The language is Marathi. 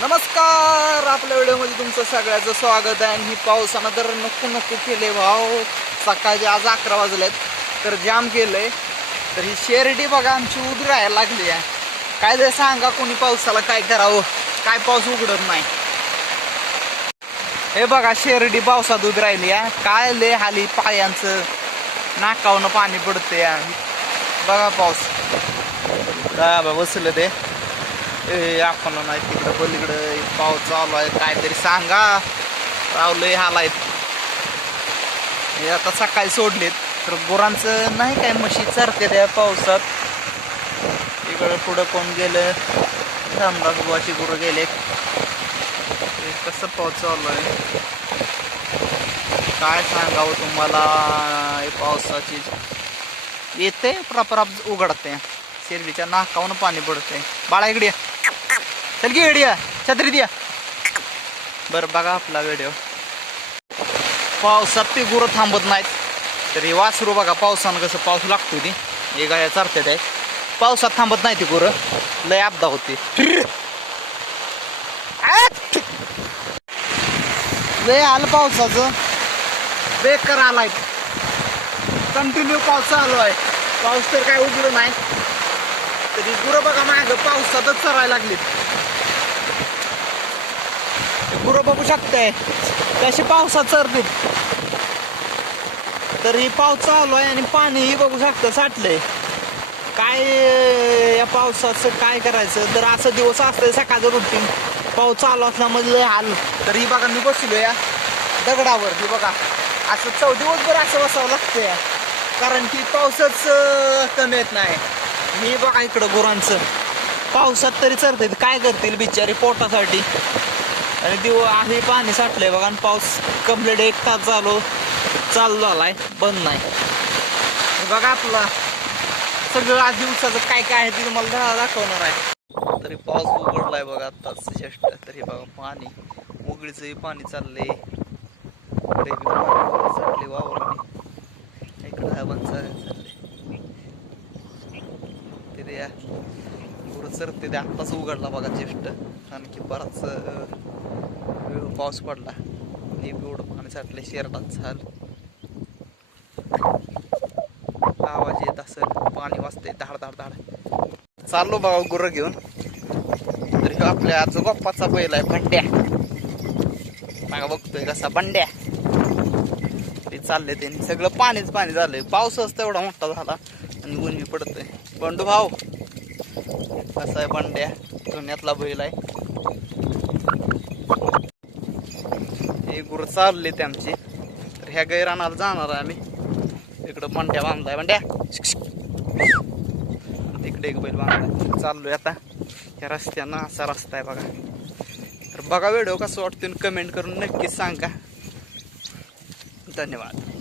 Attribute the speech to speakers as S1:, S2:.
S1: नमस्कार आपल्या व्हिडिओमध्ये तुमचं सगळ्याचं स्वागत आहे. आणि ही पावसानं तर नको नको केले भाऊ. सकाळचे आज अकरा वाजलेत. तर जाम केलंय. तर ही शेरडी बघा आमची उभी राहायला लागली आहे. काय जर सांगा कोणी पावसाला काय करावं? काय पाऊस उघडत नाही. हे बघा शेरडी पावसात उभी राहिली आहे. काय लय हाली पायांचं नाकावनं पाणी पडतंय. बघा पाऊस. बसलं ते. ए आपण नाही तिकडं पलीकडं पाऊस चालू आहे काहीतरी सांगा. रावलंय हालायत हे आता सकाळी सोडलेत तर गुरांचं नाही काय म्हशी चरते त्या पावसात. इकडं पुढं कोण गेलं? रामदास बुवाची गुरं गेले. कसं पाऊस चालू आहे? काय सांगावं तुम्हाला? हे पावसाची. येते प्रपराप उघडते शेरडीच्या नाकावून पाणी पडते बाळा इकडे चल की इकडे ये. छत्री द्या. बरं बघा आपला व्हिडिओ पावसात ते गुरं थांबत नाहीत. तरी वासरू बघा पावसानं कसं पाऊस लागतो ती. हे गाया चारतात आहे पावसात थांबत नाही ती गुरं. लय अपदा होते. लय आलं पावसाचं. बेकार आलाय. कंटिन्यू पाऊस चालू आहे. पाऊस तर काय उघडं नाही. तरी गुरं बघा माग पावसातच चरायला लागलीत. गुरं बघू शकताय. कशी पावसात चरते तर ही पाऊस चालू आहे आणि पाणीही बघू शकतं साठलंय. काय या पावसाचं काय करायचं? तर असं दिवस असतंय सकाळचं रुटीन पाऊस चालू असला लय हाल. तर ही बघा मी बसलो या दगडावर. ही बघा असं चौ दिवसभर असं बसावं लागतंय. कारण की पावसच कमी येत नाही. मी बघा इकडं गुरांचं. पावसात तरी चरतील काय करतील बिचारी पोटासाठी? आणि दिव आम्ही पाणी साठलंय बघा आणि पाऊस कंप्लीट एक तास चालू चालू झालाय बंद नाही. बघा आपला सगळं आज दिवसाचं काय काय आहे ते तुम्हाला दाखवणार आहे. तरी पाऊस उघडलाय बघा आत्ताच जस्ट तरी बघा पाणी. उघडीचंही पाणी चाललंय. इकडे साठले वावरणे इकडं हा बंद या गुरु चरते ते आत्ताच उघडला बघा जस्ट आणखी बराच वेळ पाऊस पडला. एवढं पाणी साठलं शेरडात झालं. आवाज येत असेल पाणी वाजते धाड धाड धाड. चाललो बघा गुरं घेऊन. तरी ह्यो आपल्या आज गप्पाचा बैल आहे बंड्या. मागा बघतोय कसा बंड्या. ते चालले ते सगळं पाणीच पाणी झालंय. पाऊसच तेवढा मोठा झाला आणि ऊन बी पडतोय. बंडू भाऊ. कसा आहे बंड्या? पुण्यातला बैल आहे. हे गुरु चालले त्यांची. तर ह्या गैरानाला जाणार आहे आम्ही. इकडं बंड्या बांधलाय. बंड्या. तिकडे एक बैल बांधलाय. चाललोय आता. ह्या रस्त्यानं असा रस्ता आहे बघा. तर बघा व्हिडिओ कसं वाटतो कमेंट करून नक्कीच सांगा. धन्यवाद.